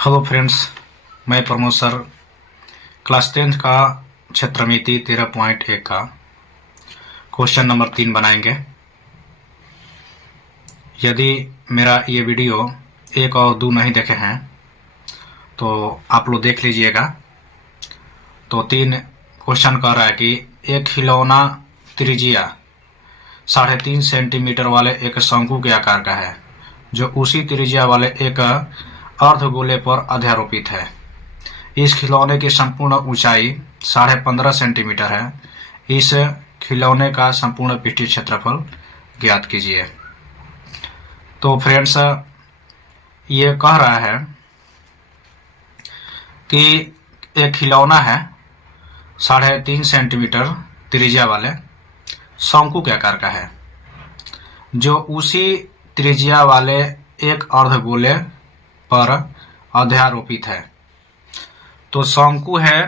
Hello friends, मैं Pramod sir class 10 का क्षेत्रमिति 13.1 का क्वेश्चन नंबर 3 बनाएंगे। यदि मेरा ये वीडियो 1 और 2 नहीं देखे हैं तो आप लोग देख लीजिएगा। तो 3 क्वेश्चन कह रहा है कि एक खिलौना त्रिज्या 3.5 सेंटीमीटर वाले एक शंकु के आकार का है जो उसी त्रिज्या वाले एक अर्धगोले पर अध्यारोपित है। इस खिलौने की संपूर्ण ऊंचाई 15.5 सेंटीमीटर है। इस खिलौने का संपूर्ण पृष्ठीय क्षेत्रफल ज्ञात कीजिए। तो फ्रेंड्स, ये कह रहा है कि एक खिलौना है 3.5 सेंटीमीटर त्रिज्या वाले शंकु के आकार का है जो उसी त्रिज्या वाले एक अर्धगोले पर अध्यारोपित है। तो शंकु है,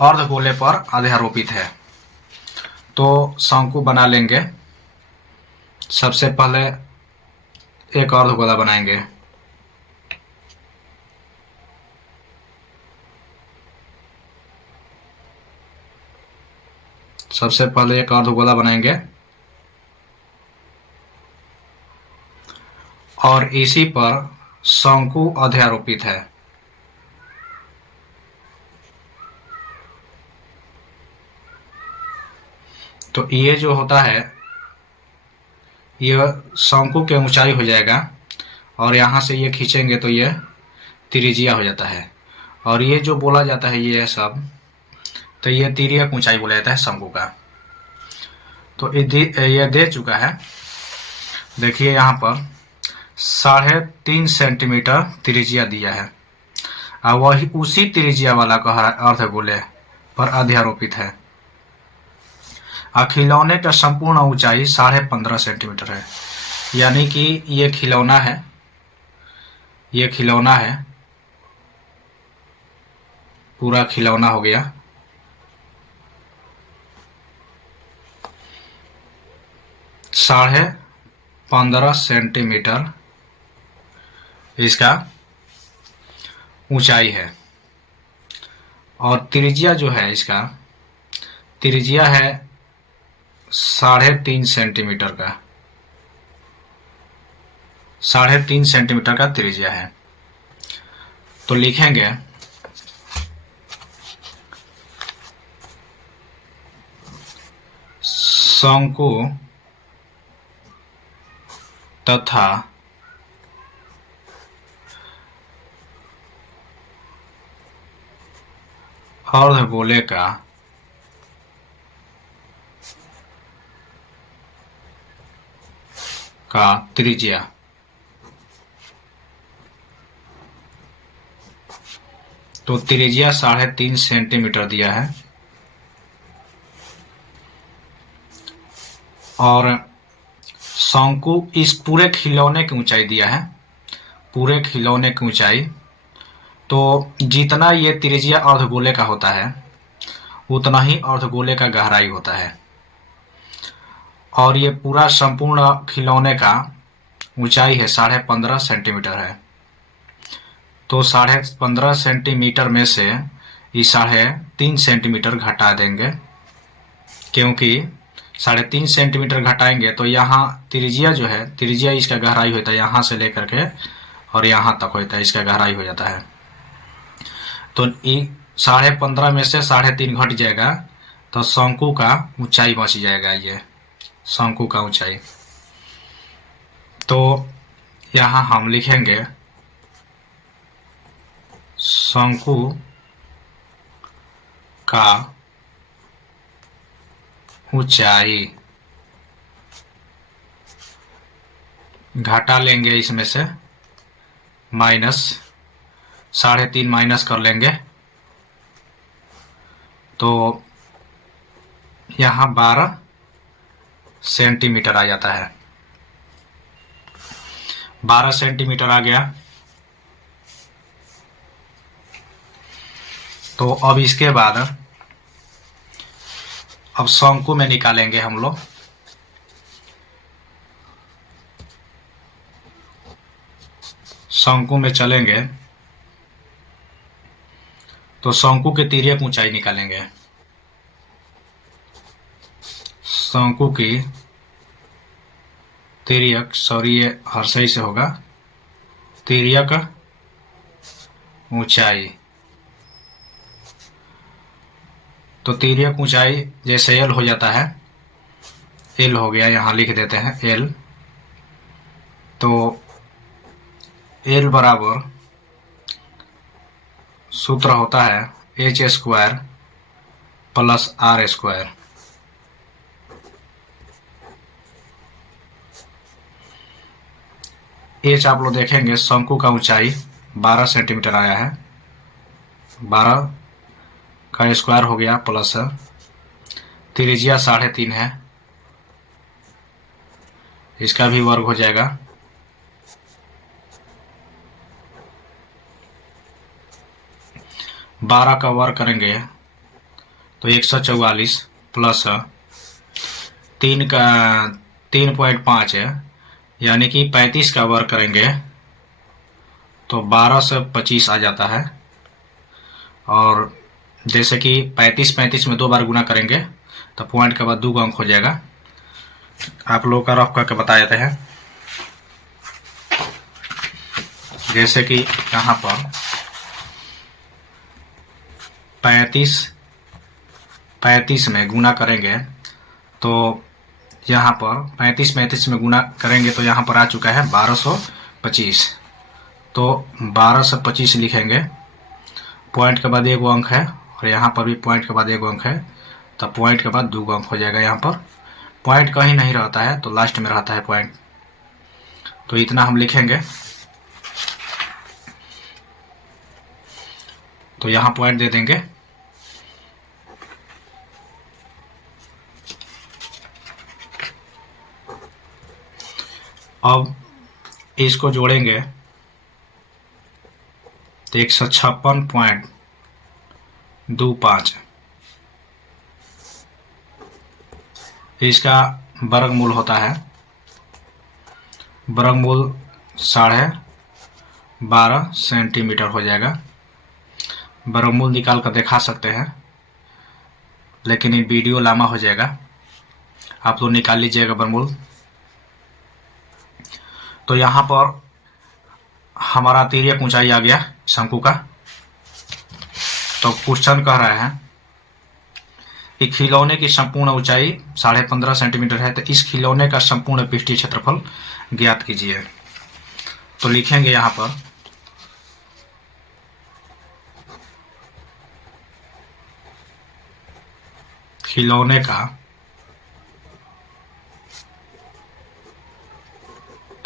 अर्धगोले पर अध्यारोपित है। तो शंकु बना लेंगे। सबसे पहले एक अर्धगोला बनाएंगे। सबसे पहले एक अर्धगोला बनाएंगे और इसी पर शंकु अध्यारोपित है। तो ये जो होता है यह शंकु की ऊंचाई हो जाएगा और यहाँ से ये खींचेंगे तो ये त्रिज्या हो जाता है। और ये जो बोला जाता है ये सब, तो ये तिर्यक ऊंचाई बोला जाता है शंकु का। तो ये दे चुका है। देखिए यहाँ पर 3.5 सेंटीमीटर त्रिज्या दिया है और वही उसी त्रिज्या वाला कहा अर्धगोले पर अध्यारोपित है। खिलौने का संपूर्ण ऊंचाई 15.5 सेंटीमीटर है। यानी कि ये खिलौना है, पूरा खिलौना हो गया। साढ़े 15 सेंटीमीटर इसका ऊंचाई है और त्रिज्या जो है इसका त्रिज्या है 3.5 सेंटीमीटर का। 3.5 सेंटीमीटर का त्रिज्या है। तो लिखेंगे शंकु तथा अर्धगोले का त्रिज्या। तो त्रिज्या 3.5 सेंटीमीटर दिया है और शंकु इस पूरे खिलौने की ऊंचाई दिया है, पूरे खिलौने की ऊंचाई। तो जितना ये त्रिज्या अर्धगोले का होता है उतना ही अर्धगोले का गहराई होता है और ये पूरा संपूर्ण खिलौने का ऊंचाई है 15.5 सेंटीमीटर है। तो 15.5 सेंटीमीटर में से ये 3.5 सेंटीमीटर घटा देंगे, क्योंकि 3.5 सेंटीमीटर घटाएंगे तो यहाँ त्रिज्या जो है, त्रिज्या इसका गहराई होता है यहाँ से लेकर के और यहाँ तक होता है, इसका गहराई हो जाता है। तो 15.5 में से 3.5 घट जाएगा तो शंकु का ऊंचाई बच जाएगा। ये शंकु का ऊंचाई। तो यहाँ हम लिखेंगे शंकु का ऊंचाई, घटा लेंगे इसमें से माइनस 3.5 माइनस कर लेंगे तो यहाँ 12 सेंटीमीटर आ जाता है। 12 सेंटीमीटर आ गया। तो अब इसके बाद अब शंकु में निकालेंगे हम लोग। शंकु में चलेंगे तो शंकु की तिर्यक ऊंचाई निकालेंगे। शंकु की तिर्यक, सॉरी ये हर्षई से होगा, तिर्यक ऊंचाई। तो तिर्यक ऊंचाई जैसे एल हो जाता है, एल हो गया, यहां लिख देते हैं एल। तो एल बराबर सूत्र होता है H square plus R square. H आप लोग देखेंगे शंकु का ऊंचाई 12 सेंटीमीटर आया है, 12 का स्क्वायर हो गया प्लस त्रिज्या 3.5 है, इसका भी वर्ग हो जाएगा। बारह का वर्ग करेंगे तो 144 प्लस 3.5 है, यानी कि 35 का वर्ग करेंगे तो 12 से 25 आ जाता है। और जैसे कि 35 में 2 बार गुना करेंगे तो पॉइंट के बाद 2 अंक हो जाएगा। आप लोगों का रफ करके बता देते हैं। जैसे कि यहाँ पर 35 में गुना करेंगे तो यहाँ पर 35 में गुना करेंगे तो यहाँ पर आ चुका है 1225। तो 12 से 25 लिखेंगे, पॉइंट के बाद 1 अंक है, और यहाँ पर भी पॉइंट के बाद 1 अंक है, तो पॉइंट के बाद 2 अंक हो जाएगा। यहाँ पर पॉइंट कहीं नहीं रहता है तो लास्ट में रहता है पॉइंट। तो इतना हम लिखेंगे। तो यहाँ पॉइंट दे देंगे। अब इसको जोड़ेंगे तो 156.25 इसका वर्गमूल होता है, वर्गमूल 12.5 सेंटीमीटर हो जाएगा। वर्गमूल निकाल कर दिखा सकते हैं, लेकिन ये वीडियो लंबा हो जाएगा, आप लोग निकाल लीजिएगा वर्गमूल। तो यहाँ पर हमारा तिर्यक ऊंचाई आ गया शंकु का। तो क्वेश्चन कह रहे हैं कि खिलौने की संपूर्ण ऊंचाई 15.5 सेंटीमीटर है, तो इस खिलौने का संपूर्ण पृष्ठीय क्षेत्रफल ज्ञात कीजिए। तो लिखेंगे यहाँ पर खिलौने का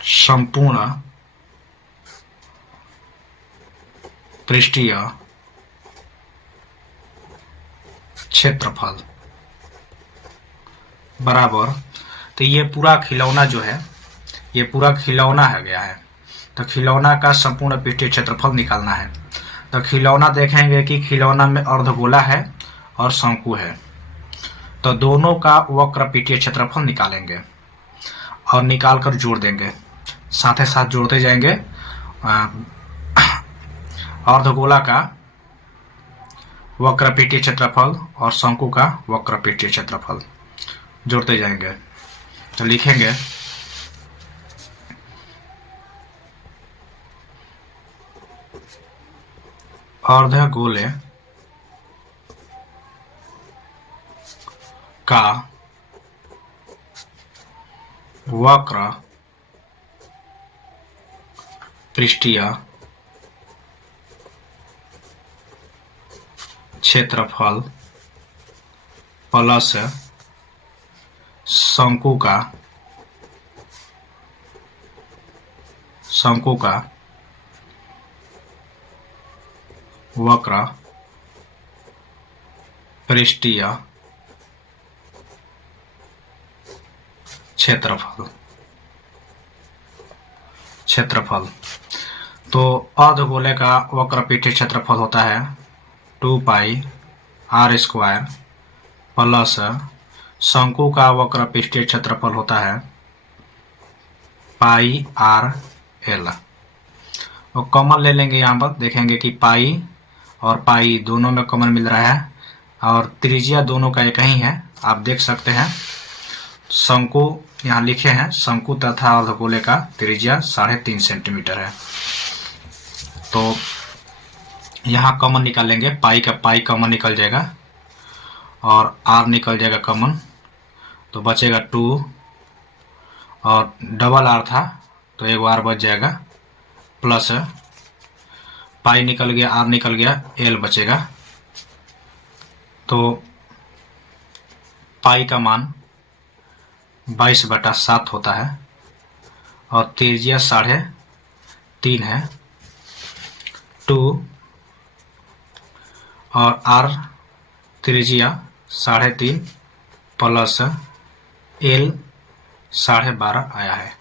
संपूर्ण पृष्ठीय क्षेत्रफल बराबर। तो ये पूरा खिलौना जो है, ये पूरा खिलौना है गया है, तो खिलौना का संपूर्ण पृष्ठीय क्षेत्रफल निकालना है। तो खिलौना देखेंगे कि खिलौना में अर्धगोला है और शंकु है, तो दोनों का वक्र पृष्ठीय क्षेत्रफल निकालेंगे और निकाल कर जोड़ देंगे, साथ ही साथ जोड़ते जाएंगे। अर्धगोला का वक्र पृष्ठीय क्षेत्रफल और शंकु का वक्र पृष्ठीय क्षेत्रफल जोड़ते जाएंगे। तो लिखेंगे अर्धगोले का वक्र पृष्ठीय क्षेत्रफल प्लस शंकु का वक्र पृष्ठीय क्षेत्रफल। तो अर्धगोले का वक्र पृष्ठीय क्षेत्रफल होता है 2 पाई आर स्क्वायर प्लस शंकु का वक्र पृष्ठीय क्षेत्रफल होता है पाई आर एल। और कॉमन ले लेंगे, यहाँ पर देखेंगे कि पाई और पाई दोनों में कॉमन मिल रहा है और त्रिज्या दोनों का एक ही है। आप देख सकते हैं शंकु यहाँ लिखे हैं, शंकु तथा अर्धगोले का त्रिज्या 3.5 सेंटीमीटर है। तो यहाँ कॉमन निकालेंगे, पाई का पाई कॉमन निकल जाएगा और आर निकल जाएगा कॉमन, तो बचेगा 2 और डबल आर था तो एक आर बच जाएगा, प्लस पाई निकल गया, आर निकल गया, एल बचेगा। तो पाई का मान 22/7 होता है और त्रिज्या 3.5 है। 2 और आर त्रिज्या 3.5 प्लस एल 12.5 आया है।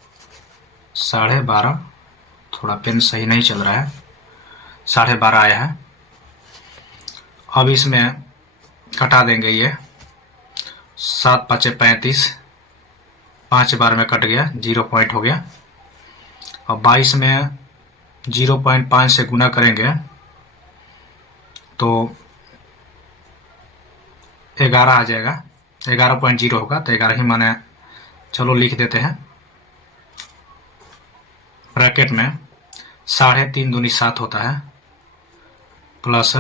12.5, थोड़ा पेन सही नहीं चल रहा है, 12.5 आया है। अब इसमें कटा देंगे, ये 7 × 5 = 35, 5 बार में कट गया, 0 पॉइंट हो गया। और 22 में 0.5 से गुना करेंगे तो 11 आ जाएगा, 11.0 होगा, तो 11 ही माने, चलो लिख देते हैं ब्रैकेट में। 3.5 दूनी 7 होता है, प्लस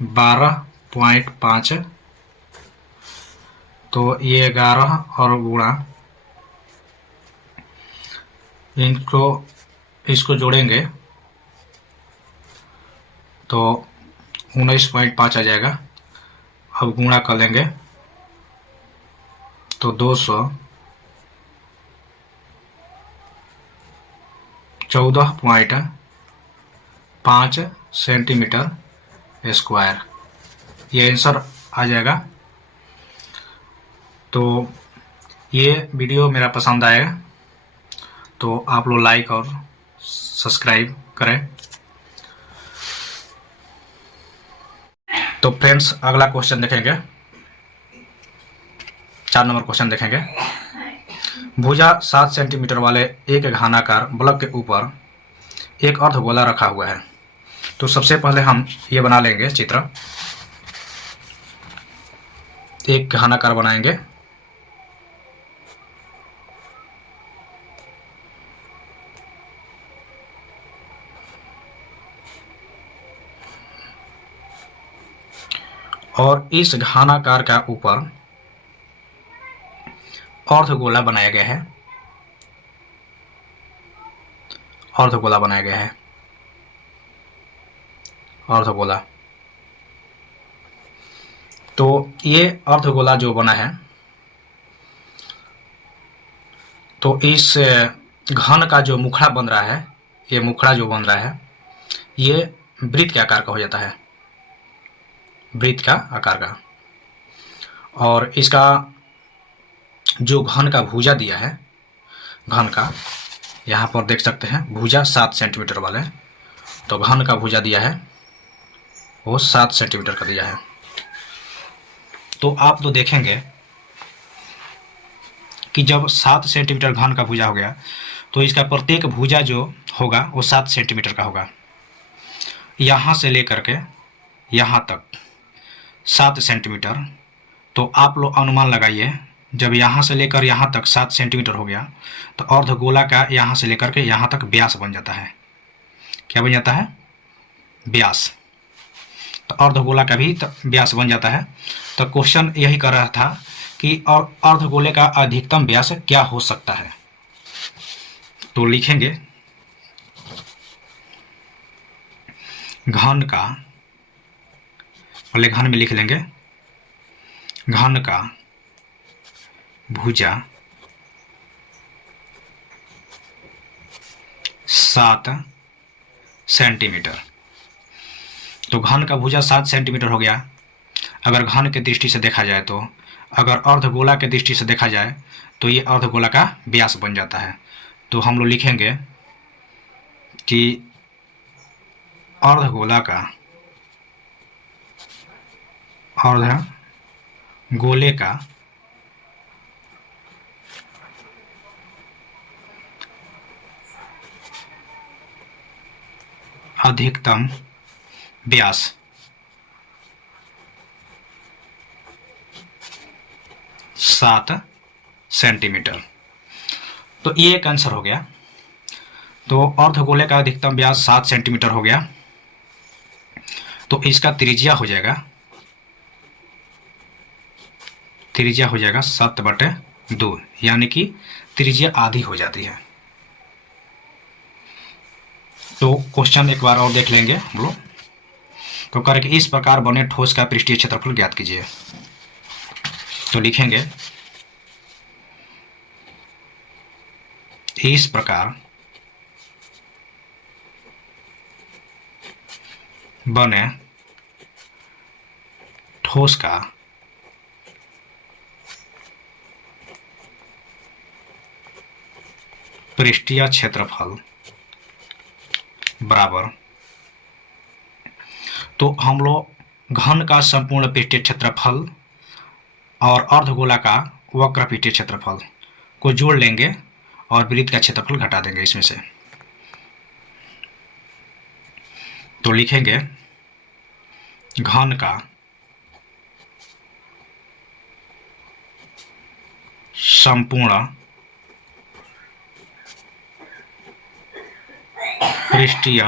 12.5, तो ये 11 और गुणा, इसको जोड़ेंगे तो 19.5 आ जाएगा। अब गुणा कर लेंगे तो 214.5 सेंटीमीटर स्क्वायर, ये आंसर आ जाएगा। तो ये वीडियो मेरा पसंद आएगा तो आप लोग लाइक और सब्सक्राइब करें। तो फ्रेंड्स अगला क्वेश्चन देखेंगे, 4 नंबर क्वेश्चन देखेंगे। भुजा 7 सेंटीमीटर वाले एक घनाकार बल्ब के ऊपर एक अर्धगोला रखा हुआ है। तो सबसे पहले हम ये बना लेंगे चित्र, एक घनाकार बनाएंगे। और इस घनाकार का ऊपर अर्धगोला बनाया गया है, अर्धगोला बनाया गया है, अर्धगोला। तो ये अर्धगोला जो बना है, तो इस घन का जो मुखड़ा बन रहा है, ये मुखड़ा जो बन रहा है ये वृत्त के आकार का हो जाता है, वृत्त का आकार का। और इसका जो घन का भुजा दिया है, घन का यहाँ पर देख सकते हैं, भुजा 7 सेंटीमीटर वाले, तो घन का भुजा दिया है वो 7 सेंटीमीटर का दिया है। तो आप तो देखेंगे कि जब 7 सेंटीमीटर घन का भुजा हो गया तो इसका प्रत्येक भुजा जो होगा वो 7 सेंटीमीटर का होगा। यहाँ से लेकर के यहाँ तक 7 सेंटीमीटर। तो आप लोग अनुमान लगाइए, जब यहाँ से लेकर यहाँ तक 7 सेंटीमीटर हो गया तो अर्धगोला का यहाँ से लेकर के यहाँ तक व्यास बन जाता है। क्या बन जाता है? व्यास। तो अर्धगोला का भी व्यास बन जाता है। तो क्वेश्चन यही कर रहा था कि अर्धगोले का अधिकतम व्यास क्या हो सकता है। तो लिखेंगे घन का, पहले घन में लिख लेंगे, घन का भुजा 7 सेंटीमीटर। तो घन का भुजा 7 सेंटीमीटर हो गया। अगर घन के दृष्टि से देखा जाए तो, अगर अर्धगोला के दृष्टि से देखा जाए तो ये अर्धगोला का व्यास बन जाता है। तो हम लोग लिखेंगे कि अर्धगोला का, अर्धगोले का अधिकतम व्यास 7 सेंटीमीटर। तो ये एक आंसर हो गया। तो अर्धगोले का अधिकतम व्यास 7 सेंटीमीटर हो गया। तो इसका त्रिज्या हो जाएगा 7/2, यानी कि त्रिज्या आधी हो जाती है। तो क्वेश्चन एक बार और देख लेंगे हम लोग। तो करके इस प्रकार बने ठोस का पृष्ठीय क्षेत्रफल ज्ञात कीजिए। तो लिखेंगे इस प्रकार बने ठोस का पृष्ठीय क्षेत्रफल बराबर। तो हम लोग घन का संपूर्ण पृष्ठीय क्षेत्रफल और अर्धगोला का वक्र पृष्ठीय क्षेत्रफल को जोड़ लेंगे और वृत्त का क्षेत्रफल घटा देंगे इसमें से। तो लिखेंगे घन का संपूर्ण पृष्ठीय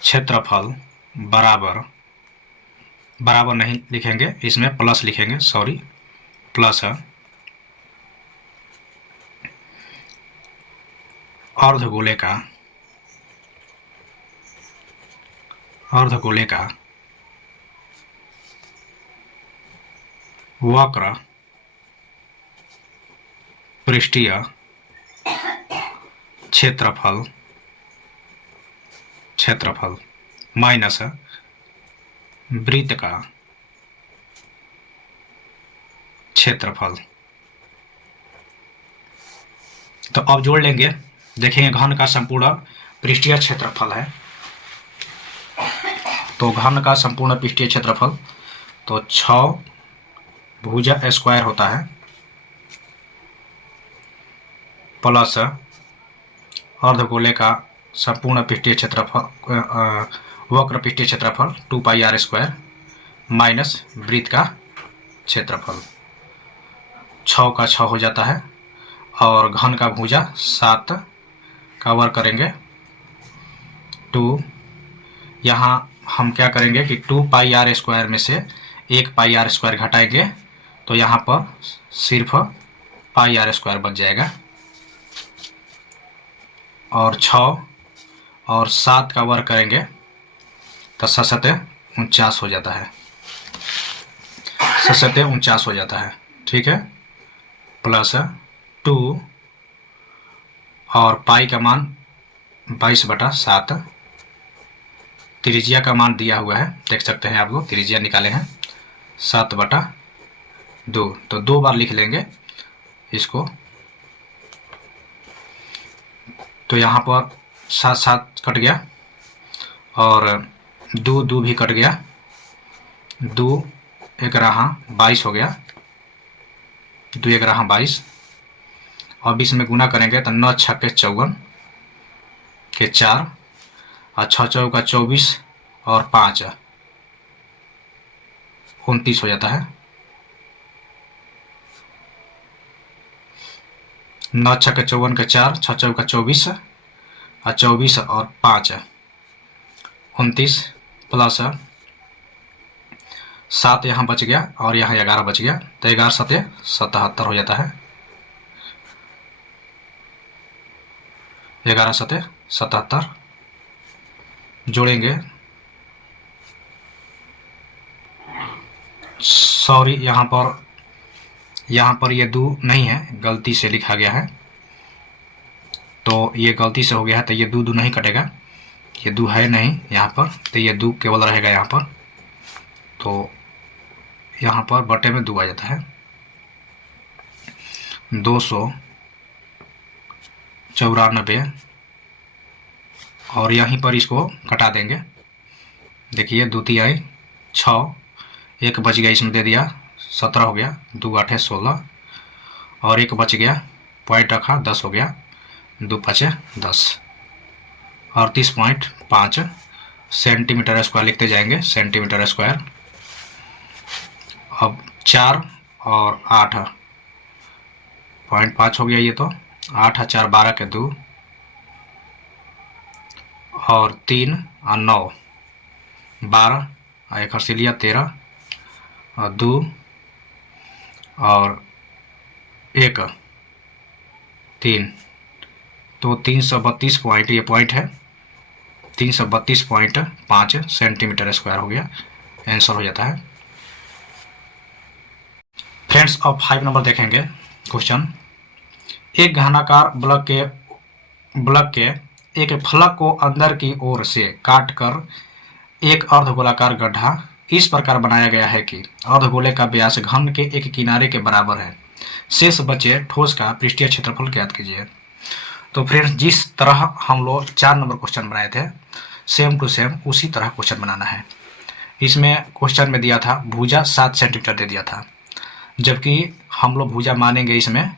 क्षेत्रफल बराबर नहीं लिखेंगे, इसमें प्लस लिखेंगे, सॉरी प्लस है, अर्धगोले का वक्र पृष्ठीय क्षेत्रफल माइनस वृत्त का क्षेत्रफल। तो अब जोड़ लेंगे, देखेंगे घन का संपूर्ण पृष्ठीय क्षेत्रफल है। तो घन का संपूर्ण पृष्ठीय क्षेत्रफल तो 6 भुजा स्क्वायर होता है प्लस अर्धगोले का संपूर्ण पृष्ठीय क्षेत्रफल वक्र पृष्ठीय क्षेत्रफल 2πr² माइनस वृत्त का क्षेत्रफल। 6 का 6 हो जाता है और घन का भुजा 7 का वर्ग करेंगे 2। यहाँ हम क्या करेंगे कि 2πr² में से 1πr² घटाएंगे तो यहाँ पर सिर्फ πr² बच जाएगा और 6 और 7 का वर्ग करेंगे तो 7×7 हो जाता है, 7×49 हो जाता है, ठीक है। प्लस 2 और पाई का मान 22/7, त्रिज्या का मान दिया हुआ है, देख सकते हैं आप लोग, त्रिज्या निकाले हैं 7/2। तो 2 बार लिख लेंगे इसको। तो यहाँ पर 7 कट गया और 2 भी कट गया, 2 11 22 हो गया, 2 11 22। अब इसमें गुना करेंगे तो 9 6 54 के 4 और 6 4 24 और 5 29 हो जाता है। 9 6 54 के 4, 6 4 24 और 24 और 5 29 प्लस 7 यहाँ बच गया और यहाँ 11 बच गया, तो 11 7 77 हो जाता है, 11 7 77 जोड़ेंगे। सॉरी, यहाँ पर ये 2 नहीं है, गलती से लिखा गया है, तो ये गलती से हो गया है, तो ये 2 नहीं कटेगा, ये 2 है नहीं यहाँ पर, तो ये 2 केवल रहेगा यहाँ पर। तो यहाँ पर बटे में 2 आ जाता है, 294 और यहीं पर इसको कटा देंगे। देखिए 2 3 6, 1 बच गया, इसमें दे दिया 17 हो गया, 2 8 16 और 1 बच गया, पॉइंट रखा 10 हो गया, 2 5 10। और 30.5 सेंटीमीटर स्क्वायर लिखते जाएंगे, सेंटीमीटर स्क्वायर। अब 4 और 8.5 हो गया ये, तो 8 और 4 12 के 2 और 3 और 9 12 और 1 हर्ष लिया 13 और 2 और 1 3, तो 332 पॉइंट, ये पॉइंट है 332.5 सेंटीमीटर स्क्वायर हो गया, आंसर हो जाता है। फ्रेंड्स अब 5 नंबर देखेंगे क्वेश्चन। एक घनाकार ब्लॉक के एक फलक को अंदर की ओर से काटकर एक अर्धगोलाकार गड्ढा इस प्रकार बनाया गया है कि अर्धगोले का व्यास घन के एक किनारे के बराबर है। शेष बचे ठोस का पृष्ठीय क्षेत्रफल ज्ञात कीजिए। तो फ्रेंड्स जिस तरह हम लोग 4 नंबर क्वेश्चन बनाए थे, सेम टू सेम उसी तरह क्वेश्चन बनाना है। इसमें क्वेश्चन में दिया था भुजा 7 सेंटीमीटर दे दिया था, जबकि हम लोग भुजा मानेंगे इसमें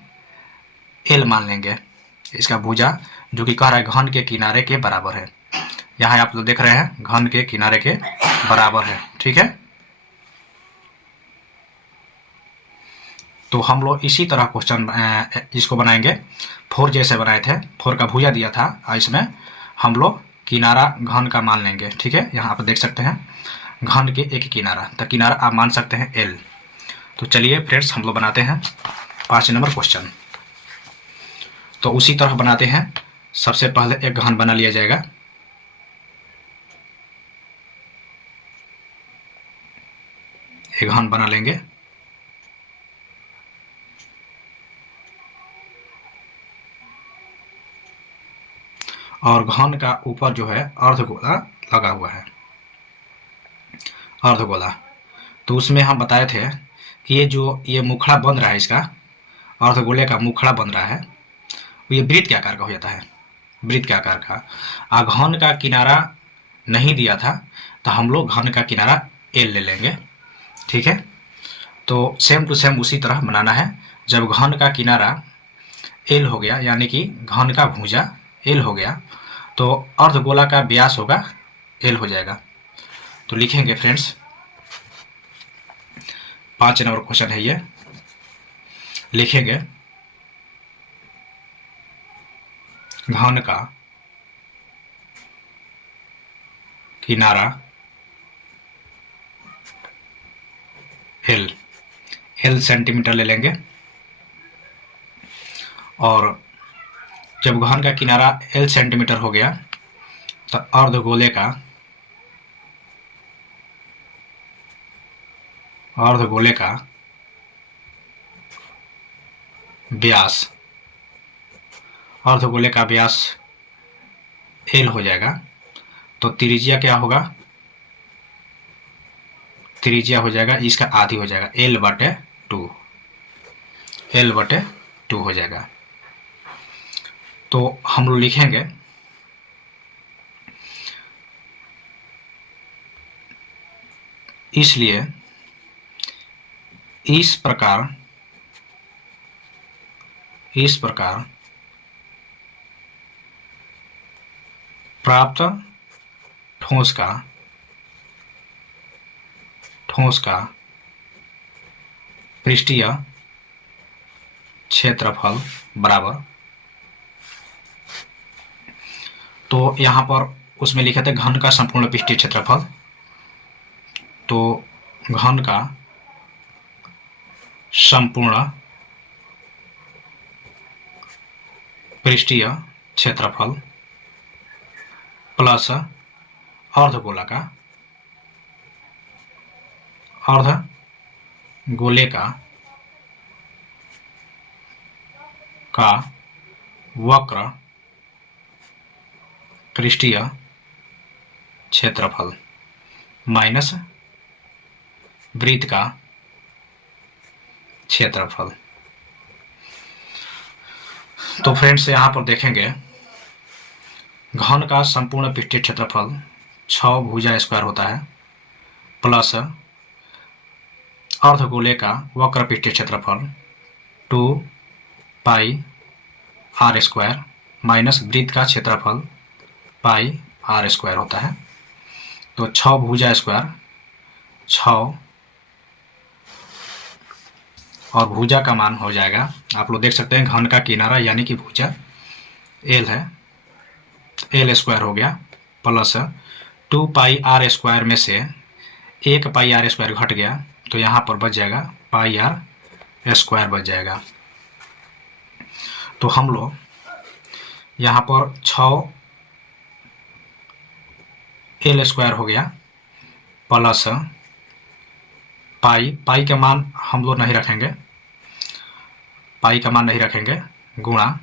एल मान लेंगे। इसका भुजा जो कि कह रहा है घन के किनारे के बराबर है। यहाँ आप लोग देख रहे हैं घन के किनारे के बराबर है, ठीक है। तो हम लोग इसी तरह क्वेश्चन इसको बनाएंगे, 4 जैसे बनाए थे। 4 का भुजा दिया था, इसमें हम लोग किनारा घन का मान लेंगे, ठीक है। यहाँ आप देख सकते हैं घन के एक किनारा, तो किनारा आप मान सकते हैं एल। तो चलिए फ्रेंड्स हम लोग बनाते हैं 5 नंबर क्वेश्चन। तो उसी तरह बनाते हैं। सबसे पहले एक घन बना लिया जाएगा। एक घन बना लेंगे, और घन का ऊपर जो है अर्धगोला लगा हुआ है, अर्धगोला। तो उसमें हम बताए थे कि ये मुखड़ा बन रहा है, इसका अर्धगोले का मुखड़ा बन रहा है, ये वृत्त के आकार का हो जाता है, वृत्त के आकार का। घन का किनारा नहीं दिया था, तो हम लोग घन का किनारा एल ले लेंगे, ठीक है। तो सेम टू सेम उसी तरह बनाना है। जब घन का किनारा एल हो गया, यानी कि घन का भुजा एल हो गया, तो अर्धगोला का व्यास होगा एल हो जाएगा। तो लिखेंगे फ्रेंड्स 5 नंबर क्वेश्चन है ये। लिखेंगे घन का किनारा एल, एल सेंटीमीटर ले लेंगे, और जब घन का किनारा एल सेंटीमीटर हो गया, तो अर्धगोले का व्यास, अर्धगोले का व्यास एल हो जाएगा। तो त्रिज्या क्या होगा, त्रिज्या हो जाएगा इसका आधी हो जाएगा, L/2, L/2 हो जाएगा। तो हम लोग लिखेंगे इसलिए इस प्रकार प्राप्त ठोस का पृष्ठीय क्षेत्रफल बराबर, तो यहाँ पर उसमें लिखे थे घन का संपूर्ण पृष्ठीय क्षेत्रफल, तो घन का संपूर्ण पृष्ठीय क्षेत्रफल प्लस अर्धगोले का वक्र पृष्ठीय क्षेत्रफल माइनस वृत्त का क्षेत्रफल। तो फ्रेंड्स यहाँ पर देखेंगे घन का संपूर्ण पृष्ठीय क्षेत्रफल 6 भुजा स्क्वायर होता है, प्लस अर्धगोले का वक्र पृष्ठीय क्षेत्रफल 2πr² माइनस वृत्त का क्षेत्रफल π² पाई आर स्क्वायर होता है। तो 6 भुजा स्क्वायर 6 और भुजा का मान हो जाएगा, आप लोग देख सकते हैं घन का किनारा यानी कि भुजा एल है, एल स्क्वायर हो गया प्लस 2 पाई आर स्क्वायर में से 1 पाई आर स्क्वायर घट गया तो यहाँ पर बच जाएगा पाई आर स्क्वायर बच जाएगा। तो हम लोग यहाँ पर 6 एल स्क्वायर हो गया प्लस पाई का मान हम लोग नहीं रखेंगे, पाई का मान नहीं रखेंगे, गुणा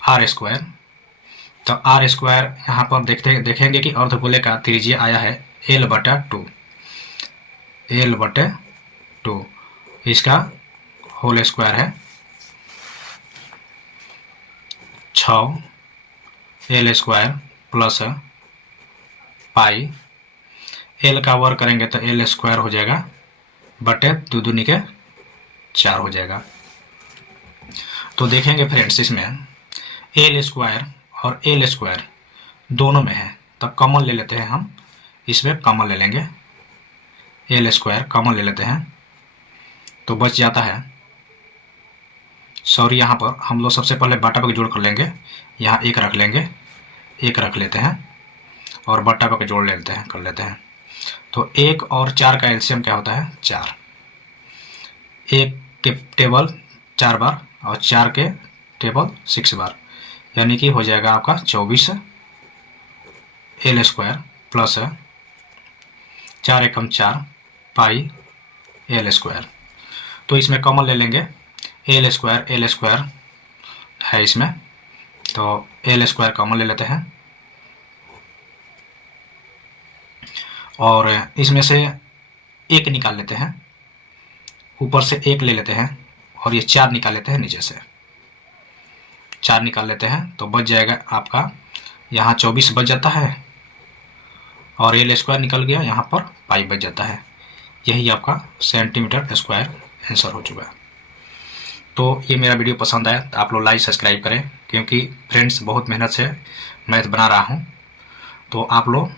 आर स्क्वायर। तो आर स्क्वायर यहाँ पर देखेंगे कि अर्धगोले का त्रिज्या आया है एल बटा 2, एल बटे 2, इसका होल स्क्वायर है 6 L square plus pi, L का वर्ग करेंगे तो एल स्क्वायर हो जाएगा बटे 2 दूनी के 4 हो जाएगा। तो देखेंगे फ्रेंड्स इसमें एल स्क्वायर और एल स्क्वायर दोनों में है, तब कॉमन ले लेते हैं हम, इसमें कॉमन ले लेंगे, एल स्क्वायर कॉमन ले लेते हैं तो बच जाता है, सॉरी यहाँ पर हम लोग सबसे पहले बटा पर जोड़ कर लेंगे, यहाँ 1 रख लेंगे, 1 रख लेते हैं और बटा पर जोड़ लेते हैं कर लेते हैं। तो 1 और 4 का एलसीएम क्या होता है 4, 1 के टेबल 4 बार और 4 के टेबल 6 बार, यानी कि हो जाएगा आपका 24 एल स्क्वायर प्लस 4 एकम 4 पाई एल स्क्वायर। तो इसमें कॉमन ले लेंगे, एल स्क्वायर है इसमें, तो एल स्क्वायर कॉमन ले लेते हैं और इसमें से 1 निकाल लेते हैं, ऊपर से 1 ले लेते हैं और ये 4 निकाल लेते हैं, नीचे से 4 निकाल लेते हैं तो बच जाएगा आपका यहाँ 24 बच जाता है और एल स्क्वायर निकल गया, यहाँ पर पाई बच जाता है। यही आपका सेंटीमीटर स्क्वायर आंसर हो चुका है। तो ये मेरा वीडियो पसंद आया तो आप लोग लाइक सब्सक्राइब करें, क्योंकि फ्रेंड्स बहुत मेहनत से मैथ बना रहा हूँ, तो आप लोग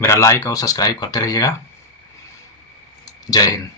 मेरा लाइक और सब्सक्राइब करते रहिएगा। जय हिंद।